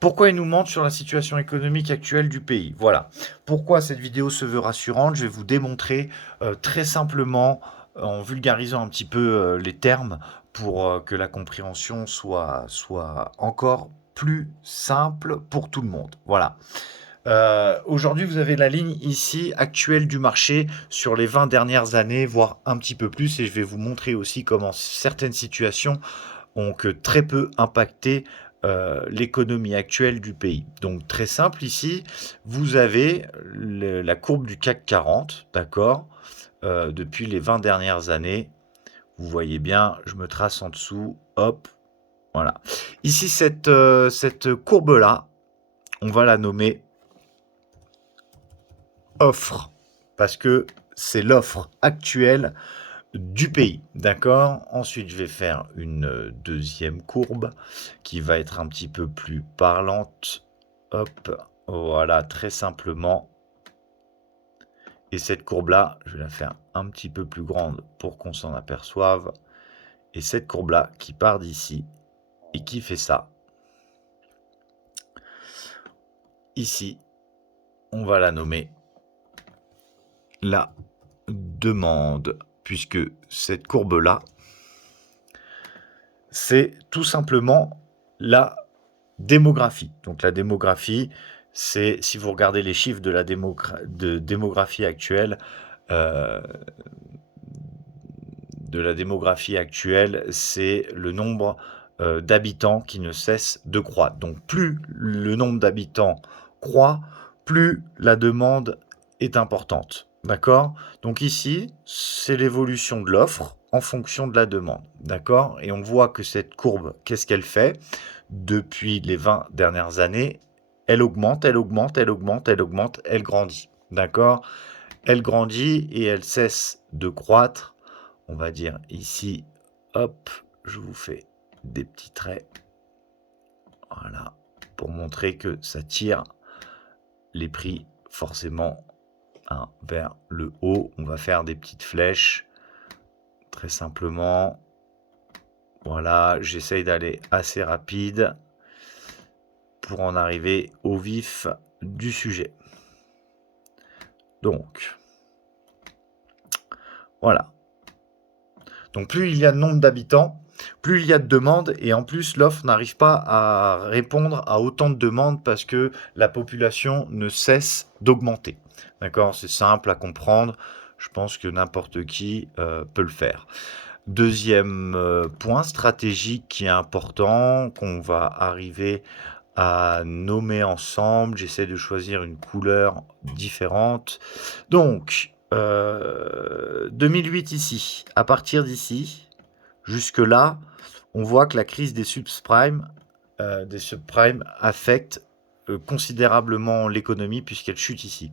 Pourquoi il nous mente sur la situation économique actuelle du pays? Voilà. Pourquoi cette vidéo se veut rassurante? Je vais vous démontrer très simplement, en vulgarisant un petit peu les termes, pour que la compréhension soit encore plus simple pour tout le monde. Voilà. Aujourd'hui, vous avez la ligne ici actuelle du marché sur les 20 dernières années, voire un petit peu plus, et je vais vous montrer aussi comment certaines situations ont que très peu impacté l'économie actuelle du pays. Donc très simple ici, vous avez la courbe du CAC 40, d'accord, depuis les 20 dernières années. Vous voyez bien, je me trace en dessous, hop, voilà. Ici, cette courbe-là, on va la nommer offre, parce que c'est l'offre actuelle du pays, d'accord. Ensuite, je vais faire une deuxième courbe qui va être un petit peu plus parlante. Hop, voilà, très simplement. Et cette courbe-là, je vais la faire un petit peu plus grande pour qu'on s'en aperçoive. Et cette courbe-là qui part d'ici et qui fait ça. Ici, on va la nommer la demande, puisque cette courbe-là, c'est tout simplement la démographie. Donc la démographie, c'est, si vous regardez les chiffres de la démographie actuelle, euh, c'est le nombre d'habitants qui ne cesse de croître. Donc plus le nombre d'habitants croît, plus la demande est importante. D'accord? Donc ici, c'est l'évolution de l'offre en fonction de la demande. D'accord? Et on voit que cette courbe, qu'est-ce qu'elle fait? Depuis les 20 dernières années, elle augmente, elle augmente, elle augmente, elle augmente, elle grandit. D'accord? Elle grandit et elle cesse de croître. On va dire ici, hop, je vous fais des petits traits. Voilà, pour montrer que ça tire les prix forcément vers le haut. On va faire des petites flèches, très simplement. Voilà, j'essaye d'aller assez rapide pour en arriver au vif du sujet. Donc, voilà. Donc plus il y a de nombre d'habitants, plus il y a de demandes, et en plus l'offre n'arrive pas à répondre à autant de demandes parce que la population ne cesse d'augmenter. D'accord? C'est simple à comprendre. Je pense que n'importe qui peut le faire. Deuxième point stratégique qui est important, qu'on va arriver à nommer ensemble. J'essaie de choisir une couleur différente. Donc, 2008 ici. À partir d'ici, jusque-là, on voit que la crise des subprimes affecte considérablement l'économie puisqu'elle chute ici.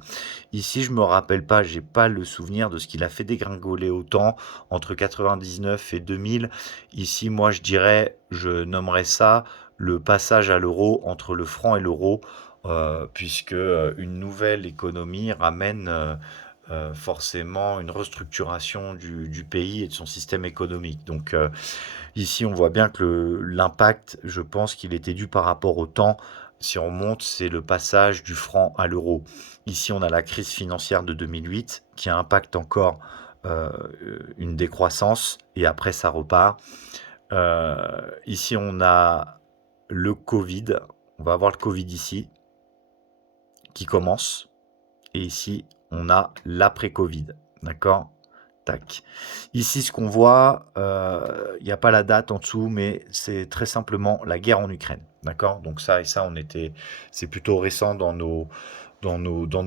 Ici, je me rappelle pas, j'ai pas le souvenir de ce qu'il a fait dégringoler autant entre 99 et 2000. Ici, moi, je nommerais ça le passage à l'euro entre le franc et l'euro, puisque une nouvelle économie ramène forcément une restructuration du pays et de son système économique. Donc ici, on voit bien que l'impact, je pense qu'il était dû par rapport au temps. Si on monte, c'est le passage du franc à l'euro. Ici, on a la crise financière de 2008 qui impacte encore euh, une décroissance et après ça repart. Ici, on a le Covid. On va avoir le Covid ici qui commence. Et ici, on a l'après-Covid. D'accord? Tac. Ici, ce qu'on voit, il n'y a pas la date en dessous, mais c'est très simplement la guerre en Ukraine. D'accord? Donc ça et ça, c'est plutôt récent dans nos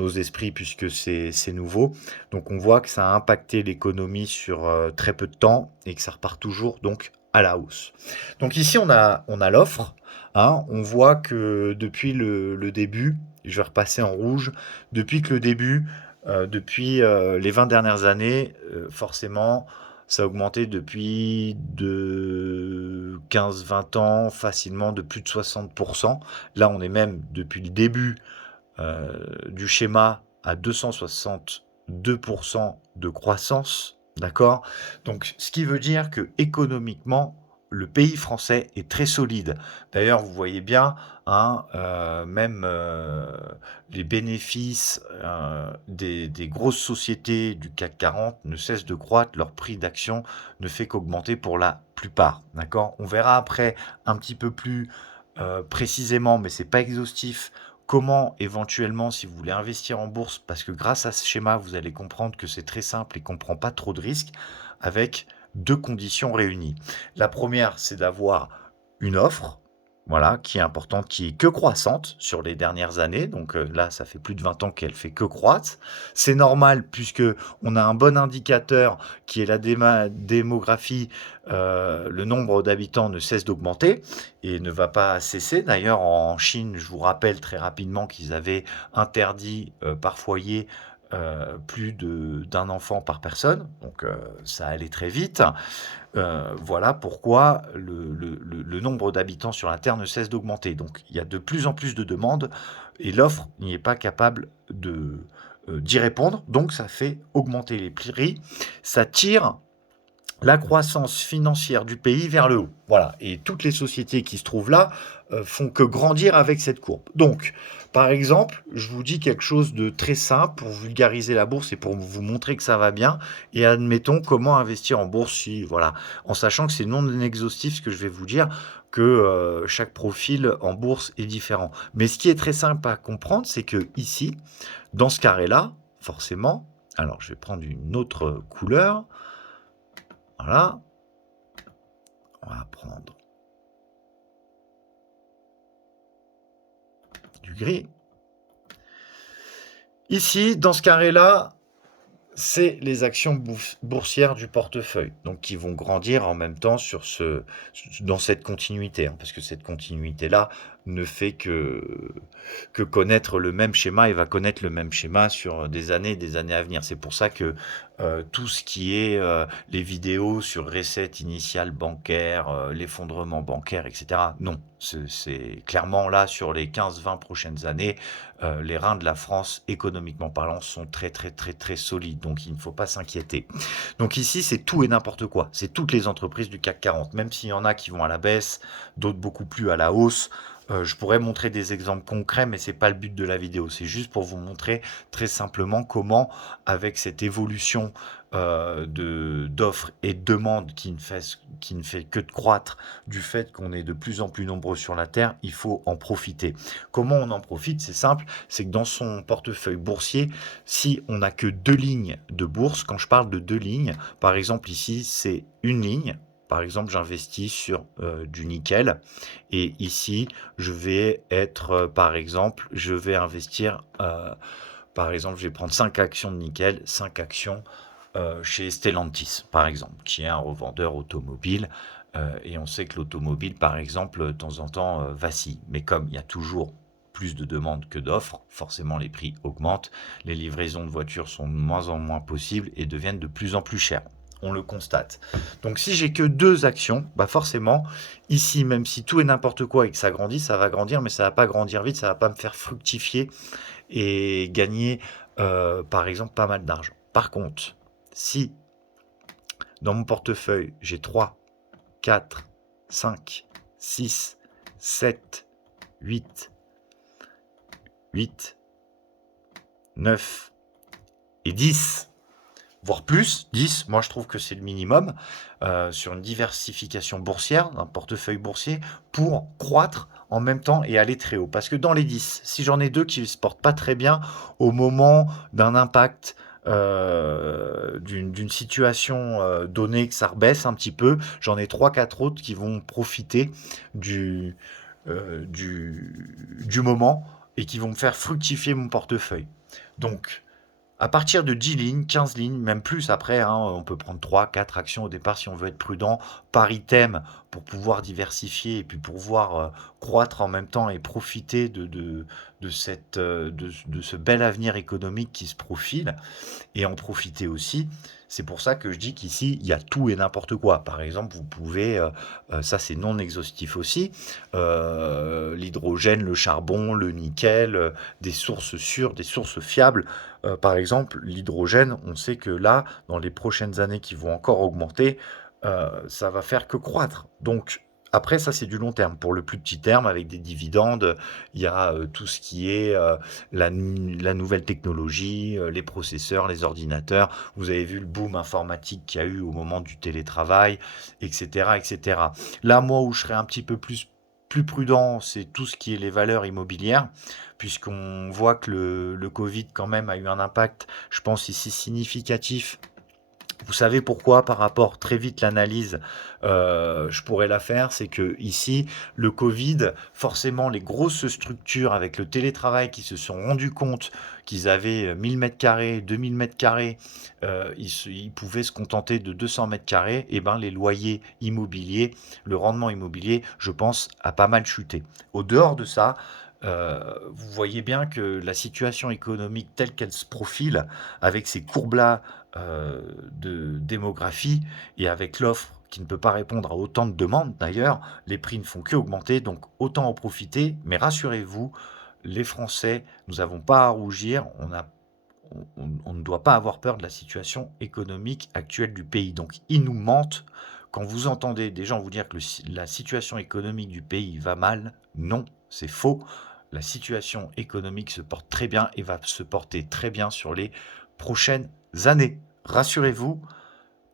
esprits puisque c'est nouveau. Donc on voit que ça a impacté l'économie sur très peu de temps et que ça repart toujours donc à la hausse. Donc ici on a l'offre. Hein, on voit que depuis le début, je vais repasser en rouge, depuis que le début, depuis les 20 dernières années, forcément, ça a augmenté depuis de 15-20 ans, facilement de plus de 60%. Là, on est même depuis le début du schéma à 262% de croissance, d'accord? Donc, ce qui veut dire que économiquement, le pays français est très solide. D'ailleurs, vous voyez bien, hein, même les bénéfices des grosses sociétés du CAC 40 ne cessent de croître, leur prix d'action ne fait qu'augmenter pour la plupart. D'accord ? On verra après un petit peu plus précisément, mais c'est pas exhaustif, comment éventuellement, si vous voulez investir en bourse, parce que grâce à ce schéma, vous allez comprendre que c'est très simple et qu'on ne prend pas trop de risques, avec 2 conditions réunies. La première, c'est d'avoir une offre, voilà, qui est importante, qui est que croissante sur les dernières années. Donc là, ça fait plus de 20 ans qu'elle fait que croître. C'est normal puisque on a un bon indicateur qui est la démographie. Le nombre d'habitants ne cesse d'augmenter et ne va pas cesser. D'ailleurs, en Chine, je vous rappelle très rapidement qu'ils avaient interdit par foyer plus d'un enfant par personne, donc ça allait très vite. Voilà pourquoi le nombre d'habitants sur la Terre ne cesse d'augmenter. Donc il y a de plus en plus de demandes et l'offre n'y est pas capable d'y répondre, donc ça fait augmenter les prix, ça tire la croissance financière du pays vers le haut. Voilà, et toutes les sociétés qui se trouvent là font que grandir avec cette courbe. Donc, par exemple, je vous dis quelque chose de très simple pour vulgariser la bourse et pour vous montrer que ça va bien. Et admettons comment investir en bourse, si, voilà, en sachant que c'est non exhaustif ce que je vais vous dire, que chaque profil en bourse est différent. Mais ce qui est très simple à comprendre, c'est que ici, dans ce carré-là, forcément, alors je vais prendre une autre couleur. Voilà. On va prendre du gris. Ici, dans ce carré-là, c'est les actions boursières du portefeuille, donc qui vont grandir en même temps dans cette continuité, hein, parce que cette continuité-là ne fait que connaître le même schéma et va connaître le même schéma sur des années à venir. C'est pour ça que tout ce qui est les vidéos sur reset initial bancaire, l'effondrement bancaire, etc., non, c'est clairement là, sur les 15-20 prochaines années, les reins de la France, économiquement parlant, sont très très très très solides, donc il ne faut pas s'inquiéter. Donc ici, c'est tout et n'importe quoi, c'est toutes les entreprises du CAC 40, même s'il y en a qui vont à la baisse, d'autres beaucoup plus à la hausse. Je pourrais montrer des exemples concrets, mais c'est pas le but de la vidéo. C'est juste pour vous montrer très simplement comment, avec cette évolution d'offres et de demandes qui ne fait que de croître du fait qu'on est de plus en plus nombreux sur la Terre, il faut en profiter. Comment on en profite? C'est simple, c'est que dans son portefeuille boursier, si on n'a que 2 lignes de bourse, quand je parle de 2 lignes, par exemple ici, c'est une ligne. Par exemple, j'investis sur du nickel et ici, je vais par exemple, je vais investir, par exemple, je vais prendre 5 actions de nickel, 5 actions chez Stellantis, par exemple, qui est un revendeur automobile. Et on sait que l'automobile, par exemple, de temps en temps, vacille. Mais comme il y a toujours plus de demandes que d'offres, forcément les prix augmentent, les livraisons de voitures sont de moins en moins possibles et deviennent de plus en plus chères. On le constate. Donc si j'ai que 2 actions, bah forcément, ici, même si tout est n'importe quoi et que ça grandit, ça va grandir, mais ça va pas grandir vite, ça va pas me faire fructifier et gagner, par exemple, pas mal d'argent. Par contre, si dans mon portefeuille, j'ai 3, 4, 5, 6, 7, 8, 9 et 10, voire plus, 10, moi je trouve que c'est le minimum, sur une diversification boursière, un portefeuille boursier, pour croître en même temps et aller très haut. Parce que dans les 10, si j'en ai 2 qui ne se portent pas très bien au moment d'un impact, d'une situation donnée, que ça rebaisse un petit peu, j'en ai 3-4 autres qui vont profiter du moment et qui vont me faire fructifier mon portefeuille. Donc, à partir de 10 lignes, 15 lignes, même plus après, hein, on peut prendre 3-4 actions au départ si on veut être prudent, par item, pour pouvoir diversifier et puis pour pouvoir croître en même temps et profiter de ce bel avenir économique qui se profile et en profiter aussi. C'est pour ça que je dis qu'ici, il y a tout et n'importe quoi. Par exemple, vous pouvez, ça c'est non exhaustif aussi, l'hydrogène, le charbon, le nickel, des sources sûres, des sources fiables. Par exemple, l'hydrogène, on sait que là, dans les prochaines années qui vont encore augmenter, ça va faire que croître. Donc après ça, c'est du long terme. Pour le plus petit terme, avec des dividendes, il y a, tout ce qui est, la nouvelle technologie, les processeurs, les ordinateurs. Vous avez vu le boom informatique qu'il y a eu au moment du télétravail, et cetera, et cetera. Là, moi, où je serais un petit peu plus prudent, c'est tout ce qui est les valeurs immobilières, puisqu'on voit que le covid, quand même, a eu un impact, je pense ici significatif. Vous savez pourquoi? Par rapport très vite l'analyse, je pourrais la faire, c'est que ici, le covid, forcément les grosses structures avec le télétravail qui se sont rendus compte qu'ils avaient, 1 000 m², 2 000 m², ils pouvaient se contenter de 200 m², et ben, les loyers immobiliers, le rendement immobilier, je pense, a pas mal chuté. Au dehors de ça, vous voyez bien que la situation économique telle qu'elle se profile, avec ces courbes-là, de démographie, et avec l'offre qui ne peut pas répondre à autant de demandes d'ailleurs, les prix ne font qu'augmenter, donc autant en profiter. Mais rassurez-vous, les Français, nous n'avons pas à rougir, on ne doit pas avoir peur de la situation économique actuelle du pays. Donc ils nous mentent. Quand vous entendez des gens vous dire que la situation économique du pays va mal, non, c'est faux. La situation économique se porte très bien et va se porter très bien sur les prochaines années. Rassurez-vous,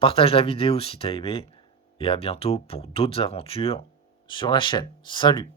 partage la vidéo si tu as aimé, et à bientôt pour d'autres aventures sur la chaîne. Salut!